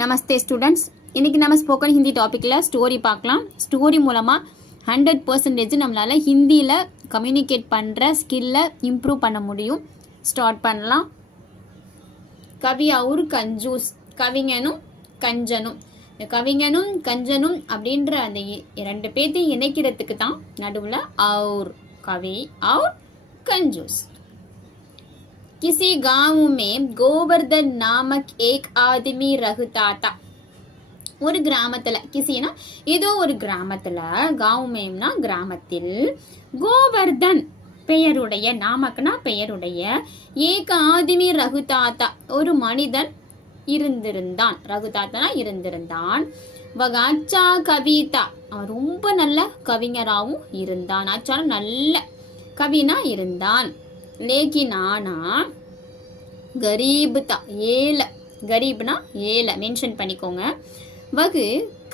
நமஸ்தே students. இன்றைக்கி நம்ம spoken Hindi டாப்பிக்கில் ஸ்டோரி பார்க்கலாம். ஸ்டோரி மூலமாக 100% நம்மளால் ஹிந்தியில் கம்யூனிகேட் பண்ணுற ஸ்கில்லை இம்ப்ரூவ் பண்ண முடியும். ஸ்டார்ட் பண்ணலாம். கவி அவுர் கஞ்சூஸ், கவிஞனும் கஞ்சனும். இந்த கவிஞனும் கஞ்சனும் அப்படின்ற அந்த இரண்டு பேர்த்தையும் இணைக்கிறதுக்கு தான் நடுவில் அவுர், கவி அவுர் कंजूस। किसी गांव में गोवर्धन नामक एक आदमी रहता था। ஒரு கிராமத்துல, கிசினா ஏதோ ஒரு கிராமத்துல, காவுமேம்னா கிராமத்தில், கோவர்தன் பெயருடைய, நாமக்னா பெயருடைய, ஏக ஆதிமி ரகுதாத்தா ஒரு மனிதன் இருந்திருந்தான். ரகுதாத்தனா இருந்திருந்தான். வகாச்சா கவிதா, அவன் ரொம்ப நல்ல கவிஞராகவும் இருந்தான். ஆச்சாரம் நல்ல கவினா இருந்தான். லேக்கின் ஆனா கரீப்தா, ஏழை. கரீப்னா ஏழை மென்ஷன் பண்ணிக்கோங்க. வகு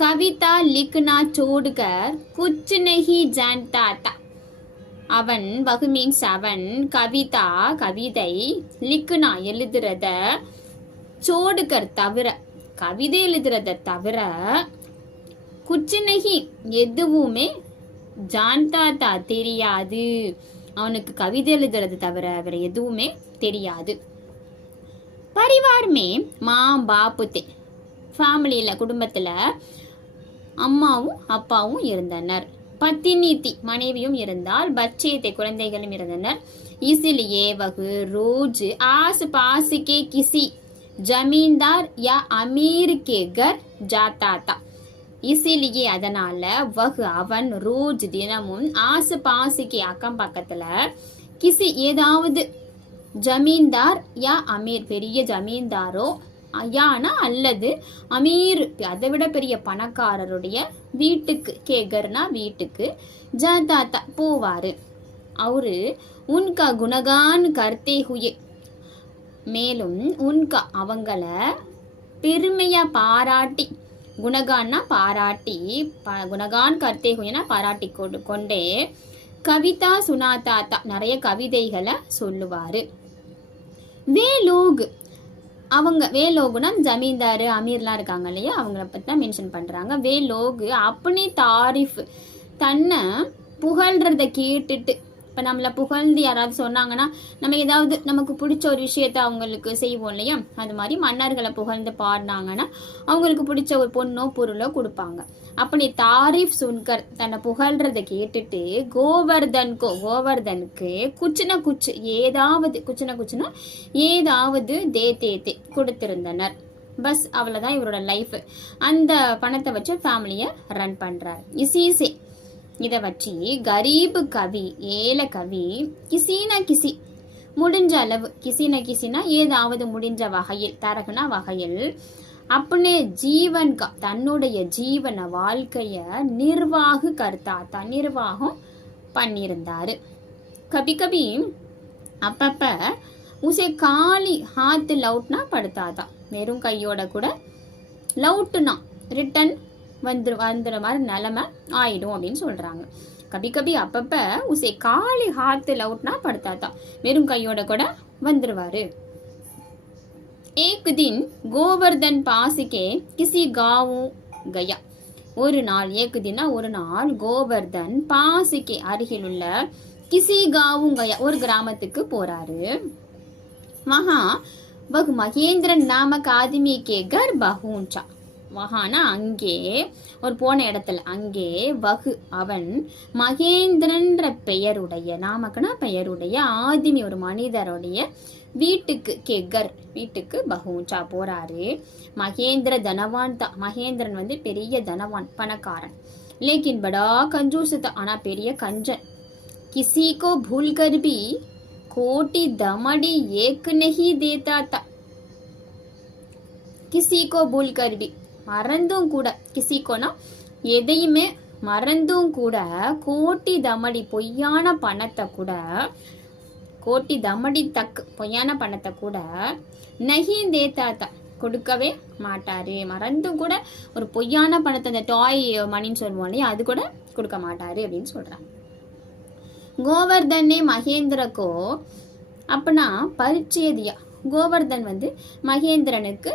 கவிதா லிக்னா சோடுகர் குச் நஹி ஜான்தா தா. அவன், வகு மீன்ஸ் அவன், கவிதா கவிதை, லிக்னா எழுதுறத, சோடுகர் தவிர, கவிதை எழுதுறத தவிர, குச் நஹி எதுவுமே, ஜான்தா தா தெரியாது. அவனுக்கு கவிதை எழுதுறது தவிர வேற எதுவுமே தெரியாது. பரிவார் மே மா பாப்புத்தே, ஃபேமிலியில், குடும்பத்தில் அம்மாவும் அப்பாவும் இருந்தனர். பத்தினித்தி மனைவியும் இருந்தால், பச்சேத்தே குழந்தைகளும் இருந்தனர். இசிலியே வகு ரோஜ் ஆஸ் பாஸ் கே கிசி ஜமீன்தார் யா அமீர் கே கர் ஜாத்தா தா. இசிலியே அதனால, வகு அவன், ரோஜ் தினமும், ஆசு பாசுக்கு அக்கம் பக்கத்துல, கிசி ஏதாவது, ஜமீன்தார் யா அமீர் பெரிய ஜமீன்தாரோ, யானா அல்லது, அமீர் அதை விட பெரிய பணக்காரருடைய வீட்டுக்கு, கேகர்னா வீட்டுக்கு, ஜாதாத்தா போவாரு. அவரு உன்கா குணகான் கர்த்தே ஹுயே, மேலும் உன்கா அவங்கள பெருமையா பாராட்டி, குணகான்னா பாராட்டி, குணகான் கர்த்தே ஹுயனா பாராட்டி கொண்டே, கவிதா சுனாதாத்தா நிறைய கவிதைகளை சொல்லுவாரு. வேலோக், அவங்க, வேலோகுனா ஜமீன்தாரு அமீர்லாம் இருக்காங்க இல்லையா, அவங்கள பற்றி தான் மென்ஷன் பண்ணுறாங்க. வேலோக் அப்பனி தாரிஃப், தன்னை புகழ்றத கேட்டுட்டு, இப்போ நம்மளை புகழ்ந்து யாராவது சொன்னாங்கன்னா, நம்ம ஏதாவது நமக்கு பிடிச்ச ஒரு விஷயத்த அவங்களுக்கு செய்வோம் இல்லையா, அது மாதிரி மன்னர்களை புகழ்ந்து பாடினாங்கன்னா அவங்களுக்கு பிடிச்ச ஒரு பொண்ணோ பொருளோ கொடுப்பாங்க. அப்படி தாரிஃப் சுன்கர், தன்னை புகழ்றத கேட்டுட்டு, கோவர்தனுக்கு குச்சின குச்சு ஏதாவது, குச்சின குச்சுனா ஏதாவது தே கொடுத்திருந்தனர். பஸ் அவ்வளோதான் இவரோட லைஃப். அந்த பணத்தை வச்சு ஃபேமிலியை ரன் பண்ணுறார். இசீசே இதை வச்சு கரீப் கவி, ஏழை கவி, கிசினா கிசி முடிஞ்ச அளவு, கிசினா கிசினா ஏதாவது முடிஞ்ச வகையில், தரகுனா வகையில், அப்பனே ஜீவன் கா தன்னுடைய ஜீவன வாழ்க்கைய நிர்வாக கர்த்தா நிர்வாகம் பண்ணியிருந்தாரு. கபி கபி அப்பப்ப உசே காலி ஹாத்து லவுட்னா படுத்தாதான், வெறும் கையோட கூட லவுட்டுனா ரிட்டன் வந்துடுற மாதிரி நிலைமை ஆயிடும் அப்படின்னு சொல்றாங்க. கபி கபி அப்பப்ப உசே காலி ஹாத்து லவுட்னா படுத்தாதான், வெறும் கையோட கூட வந்துருவாரு. ஏக் தின் கோவர்தன் பாசிக்கே கிசி காவும் கயா. ஒரு நாள், ஏக் தினா ஒரு நாள், கோவர்தன் பாசிக்கே அருகில் உள்ள, கிசி காவும் கயா ஒரு கிராமத்துக்கு போறாரு. வஹா வகு மகேந்திரன் நாமக் ஆதிமி கே கர் பஹூஞ்சா. வஹானா அங்கே, ஒரு போன இடத்துல, அங்கே, வகு அவன், மகேந்திரன்ற பெயருடைய, நாமக்கனா பெயருடைய, ஆதிமி ஒரு மனிதருடைய வீட்டுக்கு, கெகர் வீட்டுக்கு, பஹூஞ்சா போறாரு. மகேந்திர தனவான் தான், மகேந்திரன் வந்து பெரிய தனவான், பணக்காரன். லேக்கின் படா கஞ்சூஸ் தான், ஆனா பெரிய கஞ்சன். கிசிகோ பூல் கர் பி கோட்டி தமடி ஏக் நஹி தேதா தா. கிசிகோ பூல் கர் பி மறந்தும் கூட, கிசிக்கோனா எதையுமே மறந்தும் கூட, கோட்டி தமடி பொய்யான பணத்தை கூட, கோட்டி தமடி தக்கு பொய்யான பணத்தை கூட, நஹி தேதாத்தா கொடுக்கவே மாட்டாரு. மறந்தும் கூட ஒரு பொய்யான பணத்தை, அந்த டாய் மணின்னு சொல்லுவோம் இல்லையா, அது கூட கொடுக்க மாட்டாரு அப்படின்னு சொல்றாங்க. கோவர்தனே மகேந்திரக்கோ அப்பனா பரிச்சய தியா. கோவர்தன் வந்து மகேந்திரனுக்கு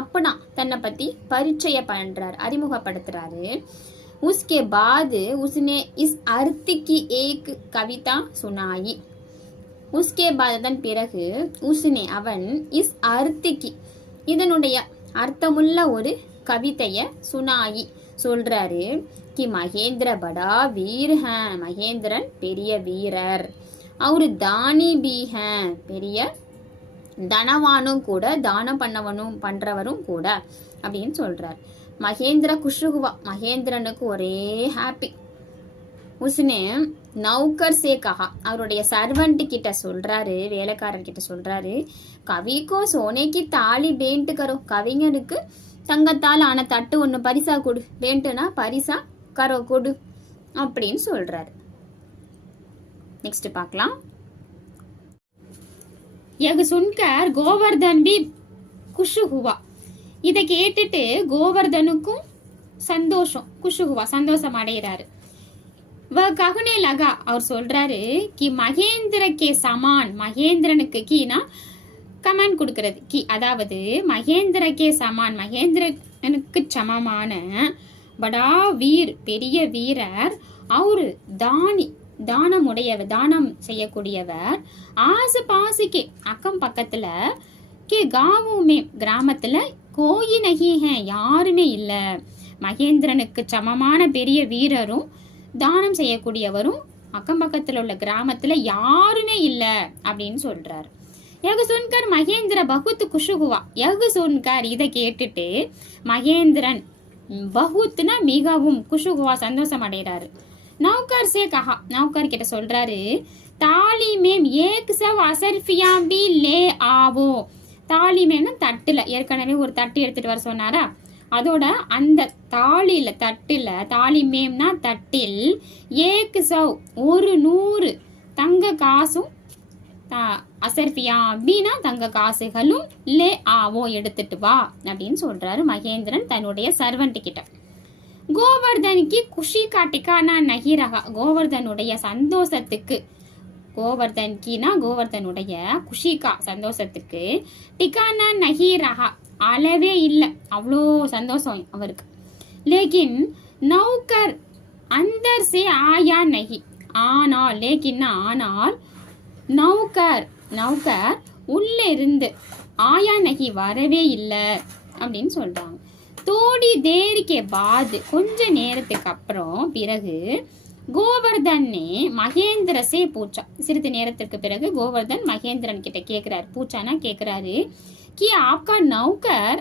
அப்பனா தன்னை பத்தி பரிச்சயம் பண்றாரு, அறிமுகப்படுத்துறாரு. उसके बाद उसने इस अर्थ की एक कविता सुनाई. उसके बाद அதன் பிறகு उसने அவன் इस अर्थ की இதனுடைய அர்த்தமுள்ள ஒரு கவிதைய சுனாயி சொல்றாரு. कि महेंद्र बड़ा वीर है, மகேந்திரன் பெரிய வீரர். और दानी भी है, பெரிய தனவானும் கூட, தானம் பண்றவரும் கூட அப்படின்னு சொல்றார். மகேந்திர குஷுகுவா, மகேந்திரனுக்கு ஒரே ஹாப்பி. உஸ்னே நௌகர் சே கஹா, அவருடைய சர்வன்ட் கிட்ட சொல்றாரு, வேலைக்காரர் கிட்ட சொல்றாரு. கவிக்கோ சோனேக்கு தாலி பேண்ட் கரோ, கவிஞனுக்கு தங்கத்தால் ஆன தட்டு ஒன்று பரிசா கொடு, பேண்ட்டுனா பரிசா, கரோ கொடு அப்படின்னு சொல்றாரு. நெக்ஸ்ட் பார்க்கலாம். यह सुनकर गोवर्धन भी खुश हुआ. இதை கேட்டுட்டு கோவர்தனுக்கும் சந்தோஷம், குஷுகுவா சந்தோஷம் அடைகிறாரு. ககுனே லகா, அவர் சொல்றாரு. கி மகேந்திர கே சமான், மகேந்திரனுக்கு கீனா கமெண்ட் கொடுக்கிறது கி, அதாவது மகேந்திர கே சமான், மகேந்திரனுக்கு சமமான படா வீர், பெரிய வீரர், அவரு தானி, தானமுடையவர், தானம் செய்யக்கூடியவர், ஆசு பாசுக்கே அக்கம் பக்கத்துல, கே காவுமே கிராமத்துல, கோயி நகி ஹே யாருமே இல்ல, மகேந்திரனுக்கு சமமான பெரிய வீரரும் தானம் செய்யக்கூடியவரும் அக்கம் பக்கத்துல உள்ள கிராமத்துல யாருமே இல்ல அப்படின்னு சொல்றாரு. யகு சுன்கர் மகேந்திர பகுத் குஷுகுவா, யகு சுன்கர் இதை கேட்டுட்டு மகேந்திரன் பகுத்னா மிகவும், குஷுகுவா சந்தோஷம் அடைகிறாரு. நௌகர் சே கஹா, நௌகர் கிட்ட சொல்றாரு. தாலி மேம் ஏக் சவ் அசர்ஃபியா பி லே ஆவோ, தாலி மேம்னா தட்டுல, ஏற்கனவே ஒரு தட்டு எடுத்துட்டு வர சொன்னாரா, அதோட அந்த தாலில, தட்டுல, தாலி மேம்னா தட்டில், ஏக் சவ் ஒரு 100 தங்க காசும், அசர்ஃபியா அப்படின்னா தங்க காசுகளும், லே ஆவோ எடுத்துட்டு வா அப்படின்னு சொல்றாரு மகேந்திரன் தன்னுடைய சர்வன்ட் கிட்ட. கோவர்தனுக்கு குஷி கா டிகானா நஹி ரஹா, கோவர்தனுடைய சந்தோஷத்துக்கு, கோவர்தன் கீனா கோவர்தனுடைய குஷிகா சந்தோஷத்துக்கு, டிகானா நஹி ரஹா அளவே இல்லை, அவ்வளோ சந்தோஷம் அவருக்கு. லேக்கின் நௌகர் அந்தர் சே ஆயா நஹி, ஆனால், லேக்கின்னா ஆனால், நௌகர், நௌகர் உள்ள இருந்து, ஆயா நஹி வரவே இல்லை அப்படின்னு சொல்றாங்க. தோடி தேரிக்கே பாது, கொஞ்ச நேரத்துக்கு அப்புறம் பிறகு, கோவர்தனே மகேந்திர சே பூச்சா, சிறிது நேரத்திற்கு பிறகு கோவர்தன் மகேந்திரன் கிட்ட கேட்கிறாரு, பூச்சானா கேட்கிறாரு. கி ஆப்கா நௌகர்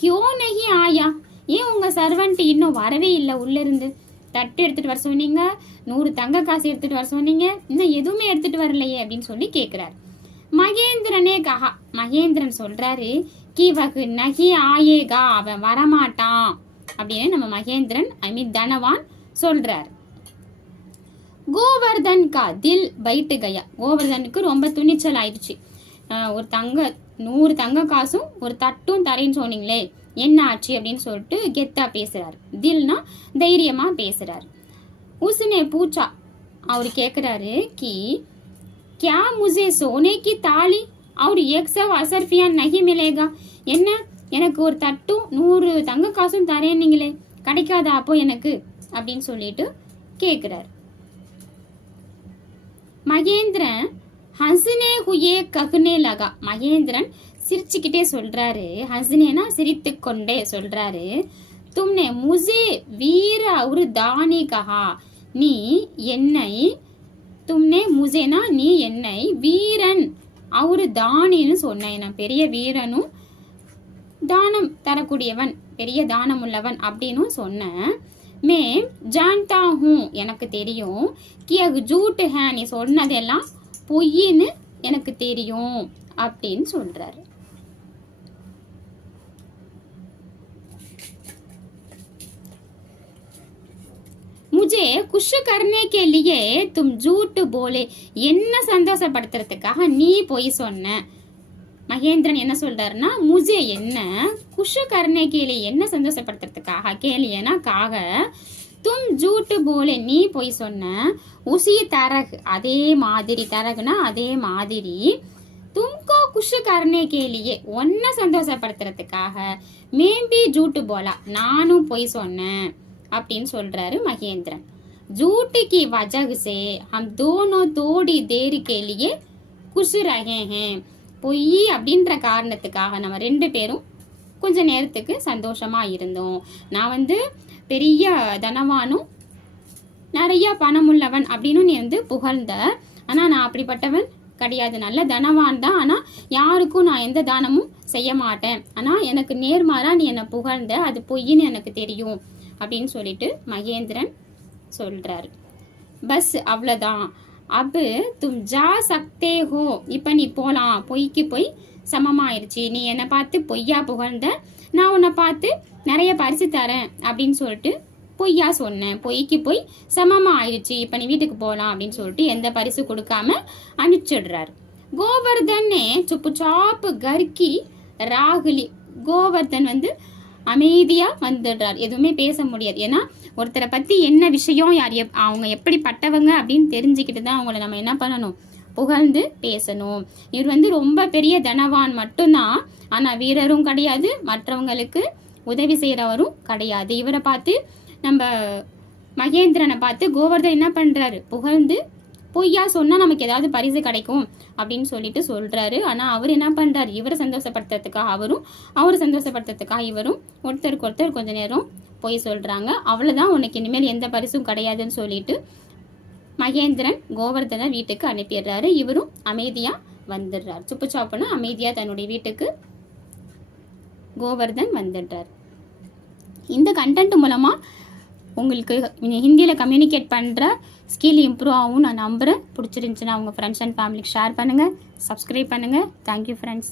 கியோ நஹி ஆயா, ஏன் உங்க சர்வன்ட் இன்னும் வரவே இல்லை, உள்ள இருந்து தட்டு எடுத்துட்டு வர சொன்னீங்க, 100 தங்க காசு எடுத்துட்டு வர சொன்னீங்க, இன்னும் எதுவுமே எடுத்துட்டு வரலையே அப்படின்னு சொல்லி கேட்கிறாரு. மகேந்திரனே கஹா, மகேந்திரன் சொல்றாரு. கி வகு நகி ஆயேகா, அவன் வரமாட்டான் அப்படின்னு நம்ம மகேந்திரன், ஐ மீன் தனவான் சொல்றாரு. கோவர்தன் கா தில் பைட்டு கயா, கோவர்தனுக்கு ரொம்ப துணிச்சல் ஆயிடுச்சு. ஒரு 100 தங்க காசும் ஒரு தட்டும் தரேன்னு சொன்னீங்களே, என்ன ஆச்சு அப்படின்னு சொல்லிட்டு கெத்தா பேசுறாரு. தில்னா தைரியமா பேசுறாரு. உஸ்னே பூச்சா, அவர் கேட்கிறாரு. கி क्या मुझे सोने की ताली और 100 असरफिया नहीं मिलेगा, என்ன எனக்கு ஒரு தட்டும் 100 தங்க காசும் தரேன்னீங்களே, கிடைக்காதா அப்போ எனக்கு அப்படின்னு சொல்லிட்டு கேட்கிறார். மகேந்திரன் ஹசனே ஹுயே ககுனே லகா, மகேந்திரன் சிரிச்சுக்கிட்டே சொல்றாரு, ஹசனேனா சிரித்து கொண்டே சொல்றாரு. தும்னே முझे வீர ஒரு தானி கஹா, நீ என்னை, தும்னே முझेனா நீ என்னை, வீரன் அவரு தானின்னு சொன்னேன், நான் பெரிய வீரனும் தானம் தரக்கூடியவன், பெரிய தானம் உள்ளவன் அப்படின்னு சொன்னேன். மே ஜான்தா ஹூ, எனக்கு தெரியும். கியகு ஜூட் ஹே, நீ சொன்னதெல்லாம் பொய்ன்னு எனக்கு தெரியும் அப்படின்னு சொல்றாரு. मुझे खुश करने के लिए तुम झूठ बोले, என்ன சந்தோஷப்படுத்துறதுக்காக நீ பொய் சொன்ன. மகேந்திரன் என்ன சொல்றாருன்னா, முझे என்ன, खुश करने के लिए என்ன சந்தோஷப்படுத்துறதுக்காக, கேலியனா காக, தும் ஜூட் போலே நீ பொய் சொன்ன, உசி தரகு அதே மாதிரி, தரகுனா அதே மாதிரி, தும்கோ குஷ் கர்னே கேலியே ஒன்ன சந்தோஷப்படுத்துறதுக்காக மேபி ஜூட்டு போலா நானும் போய் சொன்னேன் அப்படின்னு சொல்றாரு மகேந்திரன். ஜூட்டு கி வஜஹ் சே ஹம் தோனோ தோடி தேர் கேலியே குஷ் ரஹே ஹேன். பொய் அப்படின்ற காரணத்துக்காக நம்ம 2 பேரும் கொஞ்ச நேரத்துக்கு சந்தோஷமா இருந்தோம். நான் பெரிய தனவானும் நிறைய பணம் உள்ளவன் அப்படின்னு நீ புகழ்ந்த. ஆனா நான் அப்படிப்பட்டவன் கிடையாது, நல்ல தனவான் தான். ஆனா யாருக்கும் நான் எந்த தானமும் செய்ய மாட்டேன். ஆனா எனக்கு நேர்மாறா நீ என்னை புகழ்ந்த, அது பொய்ன்னு எனக்கு தெரியும் அப்படின்னு சொல்லிட்டு மகேந்திரன் சொல்றாரு. பஸ் அவ்வளவுதான், அப்பு தும் ஜா சக்தே ஹோ. இப்ப நீ போலாம், பொய்க்கு பொய் சமமாயிருச்சு. நீ என்னை பார்த்து பொய்யா புகழ்ந்த, நான் உன்னை பார்த்து நிறைய பரிசு தரேன் அப்படின்னு சொல்லிட்டு பொய்யா சொன்னேன். பொய்க்கு பொய் சமமா ஆயிடுச்சு, இப்ப நீ வீட்டுக்கு போகலாம் அப்படின்னு சொல்லிட்டு எந்த பரிசு கொடுக்காம அனுப்பிச்சிடுறாரு. கோவர்தனே சுப்பு சாப்பு கர்கி ராகுலி. கோவர்தன் அமைதியா வந்துடுறார், எதுவுமே பேச முடியாது. ஏன்னா ஒருத்தரை பத்தி என்ன விஷயம், யார் அவங்க எப்படிப்பட்டவங்க அப்படின்னு தெரிஞ்சுக்கிட்டு தான் அவங்கள நம்ம என்ன பண்ணணும், புகழ்ந்து பேசணும். இவர் ரொம்ப பெரிய தனவான் மட்டும்தான், ஆனா வீரரும் கிடையாது, மற்றவங்களுக்கு உதவி செய்யறவரும் கிடையாது. இவரை பார்த்து நம்ம மகேந்திரனை பார்த்து கோவர்தன் என்ன பண்றாரு, புகழ்ந்து பொய்யா சொன்னா நமக்கு ஏதாவது பரிசு கிடைக்கும் அப்படின்னு சொல்லிட்டு சொல்றாரு. ஆனா அவர் என்ன பண்றாரு, இவரை சந்தோஷப்படுத்துறதுக்காக அவரும், அவரை சந்தோஷப்படுத்துறதுக்காக இவரும் ஒருத்தருக்கு ஒருத்தர் கொஞ்ச நேரம் பொய் சொல்றாங்க. அவ்வளவுதான், உனக்கு இனிமேல் எந்த பரிசும் கிடையாதுன்னு சொல்லிட்டு மகேந்திரன் கோவர்தனை வீட்டுக்கு அனுப்பிடுறாரு. இவரும் அமைதியா வந்துடுறார். சுப்பு சாப்புன்னு அமைதியா தன்னுடைய வீட்டுக்கு கோவர்தன் வந்துடுறார். இந்த கண்டென்ட் மூலமா உங்களுக்கு ஹிந்தியில் கம்யூனிகேட் பண்ணுற ஸ்கில் இம்ப்ரூவ் ஆகும் நான் நம்புகிறேன். பிடிச்சிருந்துச்சுன்னா உங்கள் ஃப்ரெண்ட்ஸ் அண்ட் ஃபேமிலிக்கு ஷேர் பண்ணுங்கள், சப்ஸ்கிரைப் பண்ணுங்கள். Thank you friends.